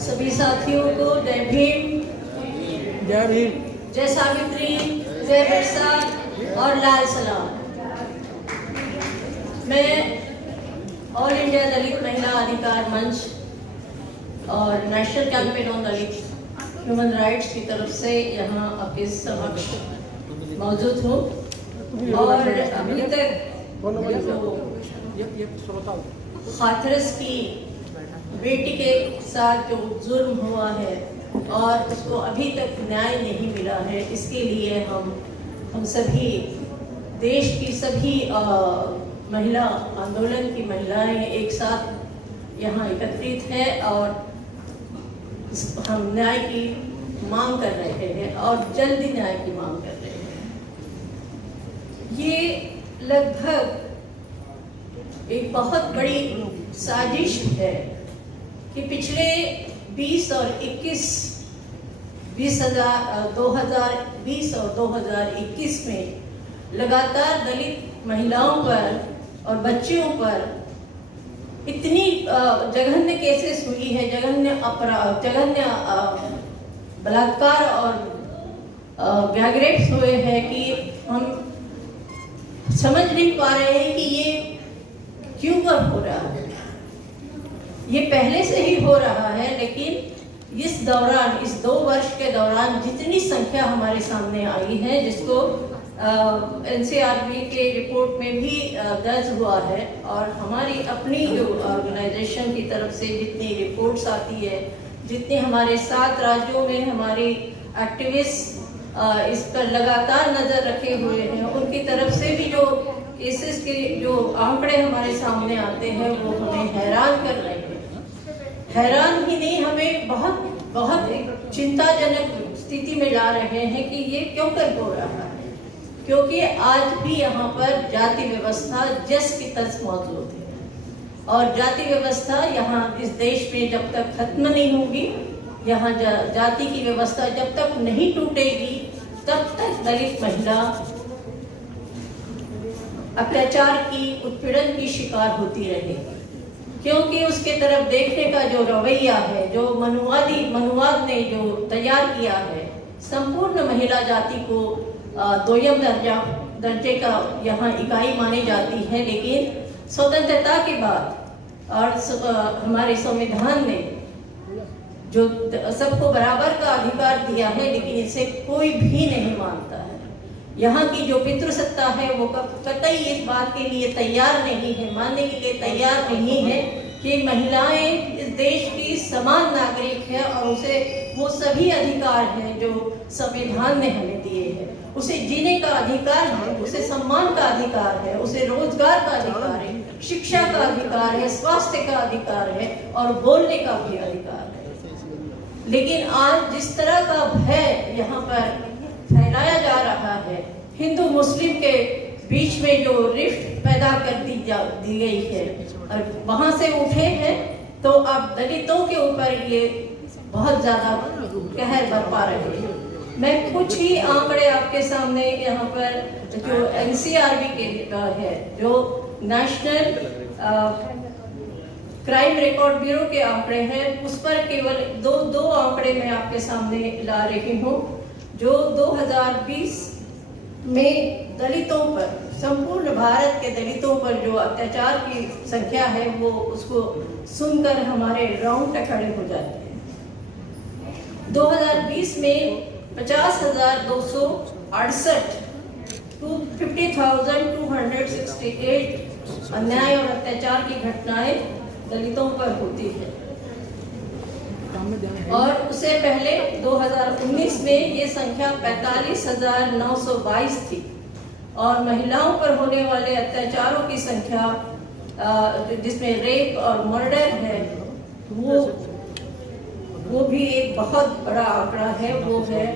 सभी साथियों को जय भीम, जय भीम, जय सावित्री, जय बिरसा और लाल सलाम। मैं ऑल इंडिया दलित महिला अधिकार मंच और national campaign on Dalit human rights की तरफ से यहाँ आपके समक्ष मौजूद हूँ। और अभी तक हाथरस की बेटी के साथ जो जुर्म हुआ है और उसको अभी तक न्याय नहीं मिला है, इसके लिए हम सभी देश की सभी महिला आंदोलन की महिलाएं एक साथ यहाँ एकत्रित है और हम न्याय की मांग कर रहे हैं और जल्दी न्याय की मांग कर रहे हैं। ये लगभग एक बहुत बड़ी साजिश है कि पिछले 20 और 2020 और 2021 में लगातार दलित महिलाओं पर और बच्चियों पर इतनी जघन्य केसेस हुई है, जघन्य अपराध, जघन्य बलात्कार और गैंग रेप्स हुए हैं कि हम समझ नहीं पा रहे हैं कि ये क्यों कब हो रहा है। ये पहले से ही हो रहा है, लेकिन इस दौरान, इस 2 वर्ष के दौरान जितनी संख्या हमारे सामने आई है, जिसको एनसीआरबी के रिपोर्ट में भी दर्ज हुआ है और हमारी अपनी जो ऑर्गेनाइजेशन की तरफ से जितनी रिपोर्ट्स आती है, जितने हमारे 7 राज्यों में हमारी एक्टिविस्ट इस पर लगातार नजर रखे हुए हैं, उनकी तरफ से भी जो केसेस के जो आंकड़े हमारे सामने आते हैं वो हमें हैरान कर रहे हैं। हैरान ही नहीं, हमें बहुत एक चिंताजनक स्थिति में ला रहे हैं कि ये क्यों कर हो रहा है, क्योंकि आज भी यहाँ पर जाति व्यवस्था जस की तस मौजूद है और जाति व्यवस्था यहाँ इस देश में जब तक खत्म नहीं होगी, यहाँ जाति की व्यवस्था जब तक नहीं टूटेगी, तब तक दलित महिला अत्याचार की, उत्पीड़न की शिकार होती रहेगी। क्योंकि उसके तरफ देखने का जो रवैया है, जो मनुवाद ने जो तैयार किया है, संपूर्ण महिला जाति को दोयम दर्जे का यहाँ इकाई मानी जाती है। लेकिन स्वतंत्रता के बाद और हमारे संविधान ने जो सबको बराबर का अधिकार दिया है, लेकिन इसे कोई भी नहीं मानता है। यहाँ की जो पितृसत्ता है वो कतई इस बात के लिए तैयार नहीं है, मानने के लिए तैयार नहीं है कि महिलाएं इस देश की समान नागरिक है और उसे वो सभी अधिकार हैं जो संविधान ने हमें दिए हैं। उसे जीने का अधिकार है, उसे सम्मान का अधिकार है, उसे रोजगार का अधिकार है, शिक्षा का अधिकार है, स्वास्थ्य का अधिकार है और बोलने का भी अधिकार है। लेकिन आज जिस तरह का भय यहाँ पर फैलाया जा रहा है, हिंदू मुस्लिम के बीच में जो रिफ्ट पैदा कर दी गई है और वहां से उठे हैं, तो अब दलितों के ऊपर ये बहुत ज्यादा कहर बरपा रहे हैं। मैं कुछ ही आंकड़े आपके सामने यहाँ पर जो एनसीआरबी के है, जो नेशनल क्राइम रिकॉर्ड ब्यूरो के आंकड़े हैं, उस पर केवल दो आंकड़े मैं आपके सामने ला रही हूँ। जो 2020 में दलितों पर, संपूर्ण भारत के दलितों पर जो अत्याचार की संख्या है, वो उसको सुनकर हमारे रोंगटे खड़े हो जाते हैं। 2020 में 50,268 50,268 अन्याय और अत्याचार की घटनाएं दलितों पर होती है। और उससे पहले 2019 में ये संख्या 45,922 थी और महिलाओं पर होने वाले अत्याचारों की संख्या, जिसमें रेप और मर्डर है, वो भी एक बहुत बड़ा आंकड़ा है। वो है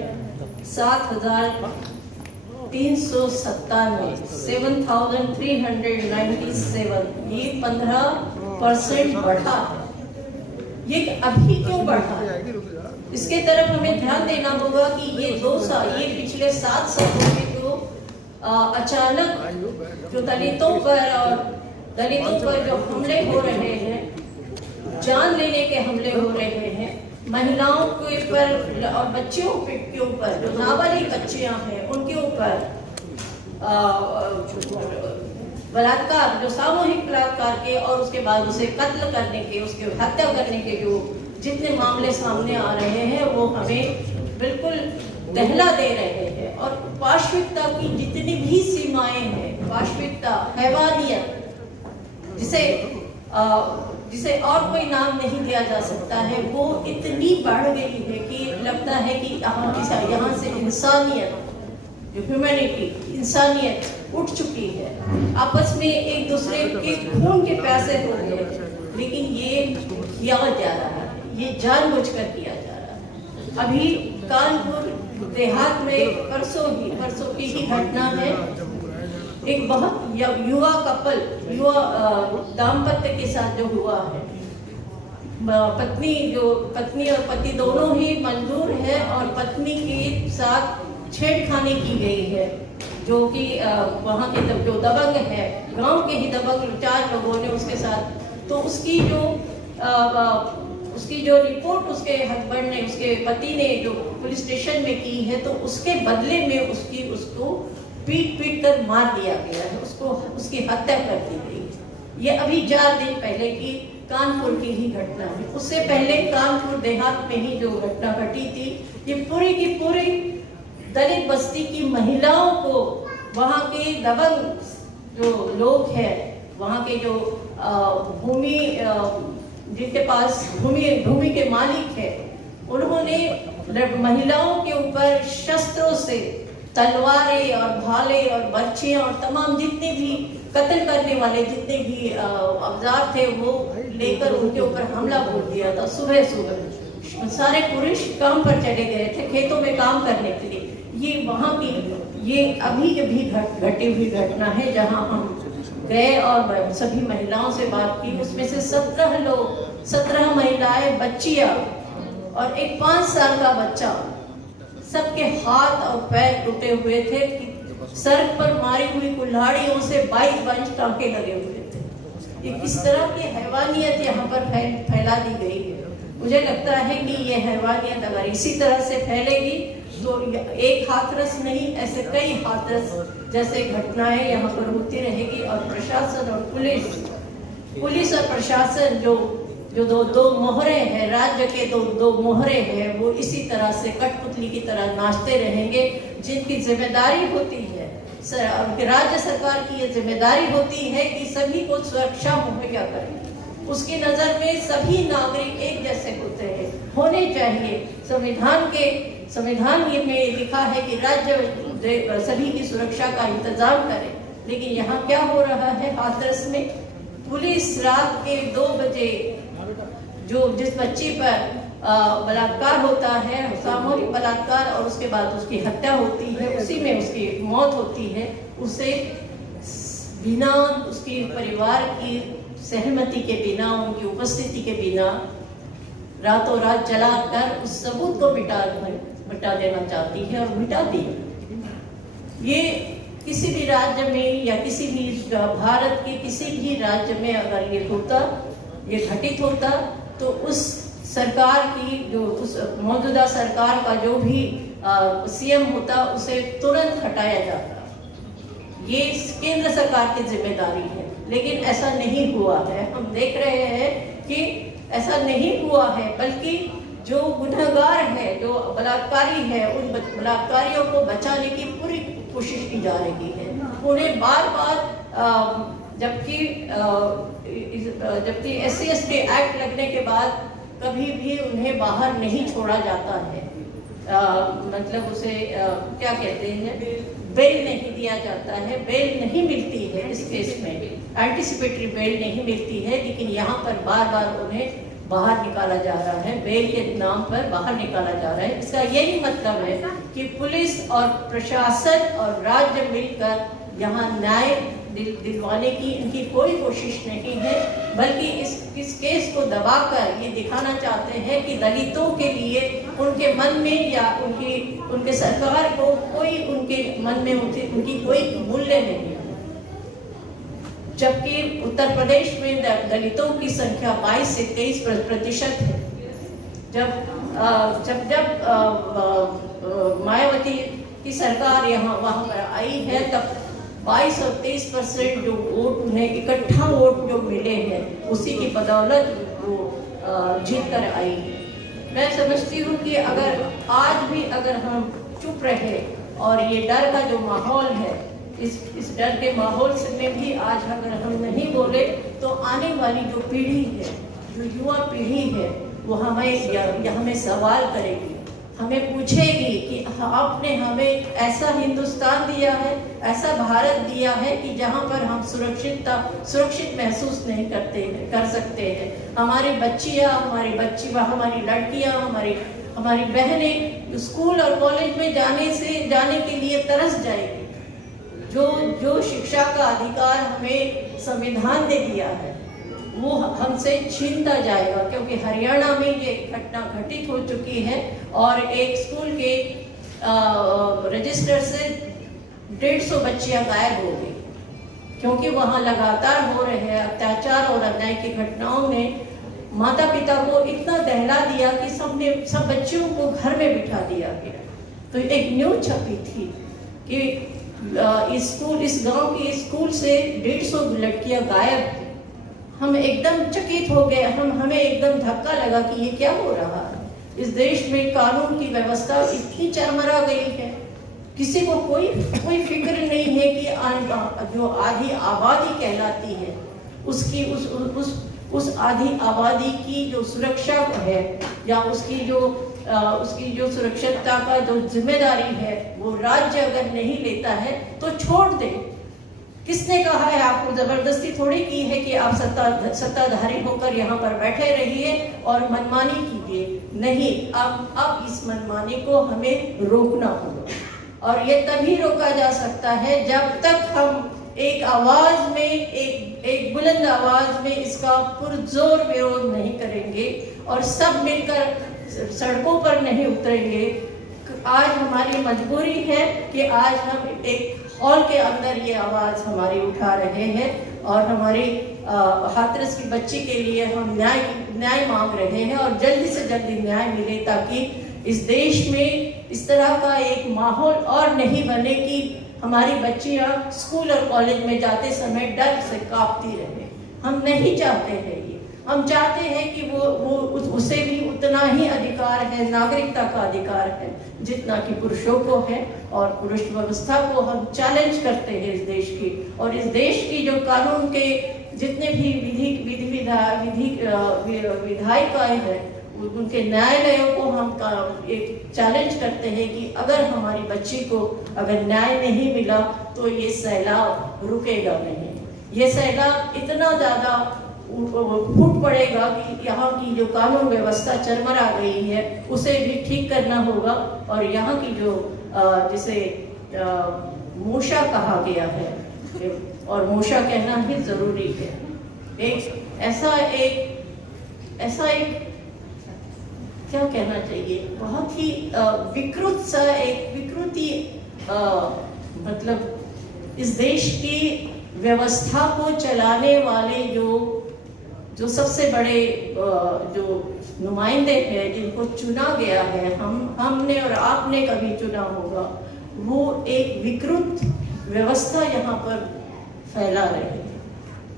7,397, 7,397। ये 15% बढ़ा है। ये अभी क्यों बढ़ा? इसके तरफ हमें ध्यान देना होगा कि ये पिछले 7 सालों में जो अचानक जो दलितों पर और दलितों पर जो हमले हो रहे हैं, जान लेने के हमले हो रहे हैं, महिलाओं के ऊपर और बच्चियों के ऊपर, जो नाबालिग बच्चियां हैं उनके ऊपर बलात्कार, जो सामूहिक बलात्कार के और उसके बाद उसे कत्ल करने के, उसके हत्या करने के जो जितने मामले सामने आ रहे हैं वो हमें बिल्कुल दहला दे रहे हैं। और पाशविकता की जितनी भी सीमाएं हैं, पाशविकता, हैवानियत, जिसे और कोई नाम नहीं दिया जा सकता है, वो इतनी बढ़ गई है कि लगता है कि यहाँ से इंसानियत, जो ह्यूमैनिटी, इंसानियत उठ चुकी है। आपस में एक दूसरे के खून के प्यासे हो गए, लेकिन ये किया जा रहा है, ये जानबूझकर किया जा रहा है। अभी कानपुर देहात में परसों की ही घटना है। एक बहुत युवा कपल, युवा दाम्पत्य के साथ जो हुआ है, पत्नी और पति दोनों ही मंजूर है और पत्नी के साथ छेड़खानी की गई है, जो कि वहाँ के जो दबंग है, गांव के ही दबंग 4 लोगों ने उसके साथ, तो उसकी जो रिपोर्ट उसके हस्बैंड ने, उसके पति ने जो पुलिस स्टेशन में की है, तो उसके बदले में उसको पीट कर मार दिया गया है, उसकी हत्या कर दी गई। ये अभी 4 दिन पहले की कानपुर की ही घटना है। उससे पहले कानपुर देहात में ही जो घटना घटी थी, ये पूरी की पूरी दलित बस्ती की महिलाओं को, वहाँ के दबंग जो लोग हैं, वहाँ के जो भूमि, जिनके पास भूमि के मालिक है, उन्होंने महिलाओं के ऊपर शस्त्रों से, तलवारें और भाले और बर्छियां और तमाम जितने भी कत्ल करने वाले जितने भी औजार थे, वो लेकर उनके ऊपर हमला बोल दिया था। सुबह सारे पुरुष काम पर चले गए थे, खेतों में काम करने के लिए। ये वहाँ की ये अभी घटी हुई घटना है, जहाँ हम गए और सभी महिलाओं से बात की। उसमें से 17 महिलाएं, बच्चियां और एक 5 साल का बच्चा, सबके हाथ और पैर टूटे हुए थे। सर पर मारी हुई कुल्हाड़ियों से 22 टांके लगे हुए थे। ये किस तरह की हैवानियत यहाँ पर फैला दी गई है। मुझे लगता है कि ये हैवानियत अगर इसी तरह से फैलेगी तो एक हाथरस नहीं, ऐसे कई हाथरस जैसे घटनाएं यहाँ पर होती रहेगी। और प्रशासन और पुलिस और प्रशासन जो दो मोहरे हैं, राज्य के दो मोहरे हैं, वो इसी तरह से कठपुतली की तरह नाचते रहेंगे। जिनकी जिम्मेदारी होती है, राज्य सरकार की ये जिम्मेदारी होती है कि सभी को सुरक्षा मुहैया करें। उसकी नज़र में सभी नागरिक एक जैसे होने चाहिए। संविधान में लिखा है कि राज्य सभी की सुरक्षा का इंतजाम करे, लेकिन यहाँ क्या हो रहा है? हाथरस में पुलिस रात के 2 बजे जिस बच्ची पर बलात्कार होता है, सामूहिक बलात्कार, और उसके बाद उसकी हत्या होती है, उसी में उसकी मौत होती है, उसे बिना उसके परिवार की सहमति के बिना, उनकी उपस्थिति के बिना रातों रात जलाकर उस सबूत को मिटा देना चाहती है और मिटा दी। ये किसी भी राज्य में या किसी भी भारत के किसी भी राज्य में अगर ये घटित होता तो उस सरकार की उस मौजूदा सरकार का जो भी सीएम होता उसे तुरंत हटाया जाता। ये केंद्र सरकार की जिम्मेदारी है, लेकिन ऐसा नहीं हुआ है। हम देख रहे हैं कि ऐसा नहीं हुआ है, बल्कि जो गुनहगार है, जो बलात्कारी है, उन बलात्कारियों को बचाने की पूरी कोशिश की जा रही है। उन्हें बार-बार जबकि SC/ST एक्ट लगने के बाद कभी भी उन्हें बाहर नहीं छोड़ा जाता है। मतलब उसे क्या कहते हैं, बेल नहीं दिया जाता है, बेल नहीं मिलती है। इस केस में एंटीसिपेटरी बेल नहीं मिलती है, लेकिन यहाँ पर बार-बार उन्हें बाहर निकाला जा रहा है, बेल के नाम पर बाहर निकाला जा रहा है। इसका यही मतलब है कि पुलिस और प्रशासन और राज्य मिलकर यहाँ न्याय दिलवाने की इनकी कोई कोशिश नहीं है, बल्कि इस केस को दबाकर ये दिखाना चाहते हैं कि दलितों के लिए उनके मन में या उनके सरकार को कोई उनके मन में उनकी कोई मूल्य नहीं है। जबकि उत्तर प्रदेश में दलितों की संख्या 22 से 23% है। जब मायावती की सरकार वहाँ पर आई है, तब 22 और 23% जो वोट उन्हें इकट्ठा वोट जो मिले हैं, उसी की बदौलत वो जीत कर आई है। मैं समझती हूँ कि अगर आज भी अगर हम चुप रहे और ये डर का जो माहौल है, इस डर के माहौल से में भी आज अगर हम नहीं बोले, तो आने वाली जो पीढ़ी है, जो युवा पीढ़ी है, वो हमें सवाल करेगी, हमें पूछेगी कि आपने हमें ऐसा हिंदुस्तान दिया है, ऐसा भारत दिया है कि जहाँ पर हम सुरक्षित महसूस नहीं कर सकते हैं। हमारी बच्चियाँ, हमारी लड़कियाँ, हमारी बहनें स्कूल और कॉलेज में जाने के लिए तरस जाएगी। जो शिक्षा का अधिकार हमें संविधान ने दिया है, वो हमसे छीनता जाएगा, क्योंकि हरियाणा में ये घटना घटित हो चुकी है और एक स्कूल के रजिस्टर से 150 बच्चियां गायब हो गई, क्योंकि वहाँ लगातार हो रहे अत्याचार और अन्याय की घटनाओं ने माता पिता को इतना दहला दिया कि सब बच्चियों को घर में बिठा दिया गया। तो एक न्यूज़ छपी थी कि इस गांव की स्कूल से 150 लड़कियां गायब थी। हम एकदम चकित हो गए, हमें एकदम धक्का लगा कि ये क्या हो रहा है। इस देश में कानून की व्यवस्था इतनी चरमरा गई है, किसी को कोई फिक्र नहीं है कि जो आधी आबादी कहलाती है, उस आधी आबादी की जो सुरक्षा है या उसकी जो सुरक्षितता का जो जिम्मेदारी है, वो राज्य अगर नहीं लेता है तो छोड़ दे। किसने कहा है? आपको जबरदस्ती थोड़ी की है कि आप सत्ताधारी होकर यहाँ पर बैठे रहिए और मनमानी कीजिए। नहीं, अब इस मनमानी को हमें रोकना होगा, और ये तभी रोका जा सकता है जब तक हम एक आवाज में, एक बुलंद आवाज में इसका पुरजोर विरोध नहीं करेंगे और सब मिलकर सड़कों पर नहीं उतरेंगे। आज हमारी मजबूरी है कि आज हम एक हॉल के अंदर ये आवाज हमारी उठा रहे हैं और हमारी हाथरस की बच्ची के लिए हम न्याय मांग रहे हैं, और जल्दी से जल्दी न्याय मिले, ताकि इस देश में इस तरह का एक माहौल और नहीं बने कि हमारी बच्चियां स्कूल और कॉलेज में जाते समय डर से कांपती रहे। हम नहीं चाहते हैं ये। हम चाहते हैं कि उसे भी उतना ही अधिकार है, नागरिकता का अधिकार है, जितना कि पुरुषों को है। और पुरुष व्यवस्था को हम चैलेंज करते हैं इस देश की, और इस देश की जो कानून के जितने भी विधायिकाएं हैं, उनके न्यायालयों को हम एक चैलेंज करते हैं कि अगर हमारी बच्ची को अगर न्याय नहीं मिला तो ये सैलाब रुकेगा नहीं। ये सैलाब इतना ज़्यादा फूट पड़ेगा कि यहाँ की जो कानून व्यवस्था चरमरा गई है, उसे भी ठीक करना होगा। और यहाँ की जो जिसे मूषा कहा गया है, और मूषा कहना ही जरूरी है, एक ऐसा एक क्या कहना चाहिए, बहुत ही विकृति मतलब इस देश की व्यवस्था को चलाने वाले जो सबसे बड़े जो नुमाइंदे हैं, जिनको चुना गया है, हमने और आपने कभी चुना होगा, वो एक विकृत व्यवस्था यहाँ पर फैला रहे हैं।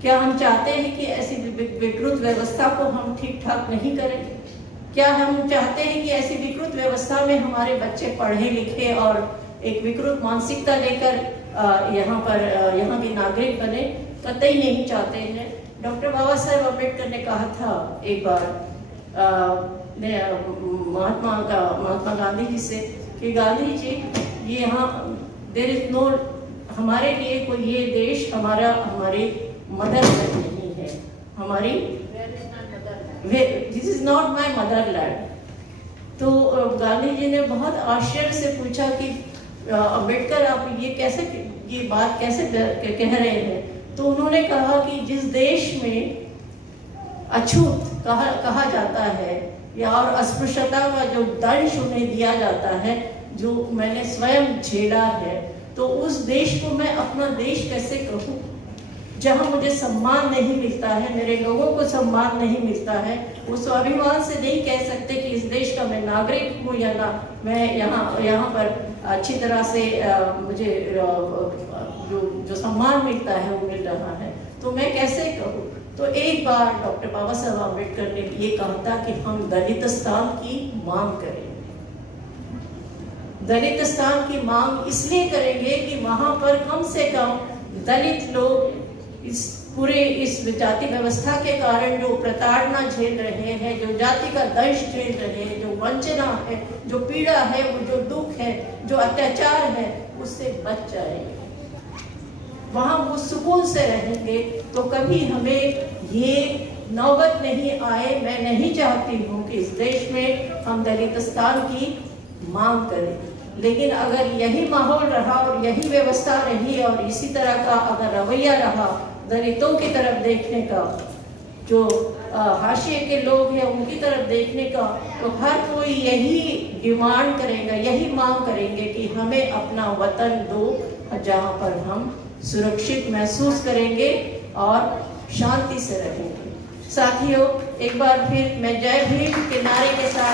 क्या हम चाहते हैं कि ऐसी विकृत व्यवस्था को हम ठीक ठाक नहीं करें? क्या हम चाहते हैं कि ऐसी विकृत व्यवस्था में हमारे बच्चे पढ़े लिखे और एक विकृत मानसिकता लेकर यहाँ के नागरिक बने? कतई नहीं चाहते हैं। डॉक्टर बाबा साहेब अम्बेडकर ने कहा था एक बार महात्मा गांधी जी से कि गांधी जी, ये यहाँ देयर इज नो, हमारे लिए कोई ये देश हमारी मदरलैंड नहीं है, हमारी this is not my Motherland. तो गांधी जी ने बहुत आश्चर्य से पूछा कि अम्बेडकर, आप ये बात कैसे कह रहे हैं? तो उन्होंने कहा कि जिस देश में अछूत कहा जाता है या और अस्पृश्यता का जो दंश उन्हें दिया जाता है, जो मैंने स्वयं झेला है, तो उस देश को मैं अपना देश कैसे कहूँ? जहाँ मुझे सम्मान नहीं मिलता है, मेरे लोगों को सम्मान नहीं मिलता है, वो स्वाभिमान से नहीं कह सकते कि इस देश का मैं नागरिक हूँ या ना, मैं यहाँ पर अच्छी तरह से मुझे जो सम्मान मिलता है वो मिल रहा है, तो मैं कैसे कहूँ। तो एक बार डॉक्टर बाबा साहब अम्बेडकर ने ये कहा था कि हम दलितस्तान की मांग करेंगे। दलितस्तान की मांग इसलिए करेंगे कि वहां पर कम से कम दलित लोग इस जाति व्यवस्था के कारण जो प्रताड़ना झेल रहे हैं, जो जाति का दंश झेल रहे हैं, जो वंचना है, जो पीड़ा है, वो जो दुख है, जो अत्याचार है, उससे बच जाएंगे, वहां वो सुकून से रहेंगे। तो कभी हमें ये नौबत नहीं आए। मैं नहीं चाहती हूँ कि इस देश में हम दलितस्तान की मांग करें, लेकिन अगर यही माहौल रहा और यही व्यवस्था रही और इसी तरह का अगर रवैया रहा दलितों की तरफ देखने का, जो हाशिए के लोग हैं उनकी तरफ देखने का, तो हर कोई यही डिमांड करेगा, यही मांग करेंगे कि हमें अपना वतन दो जहाँ पर हम सुरक्षित महसूस करेंगे और शांति से रहेंगे। साथियों, एक बार फिर मैं जय भीम के नारे के साथ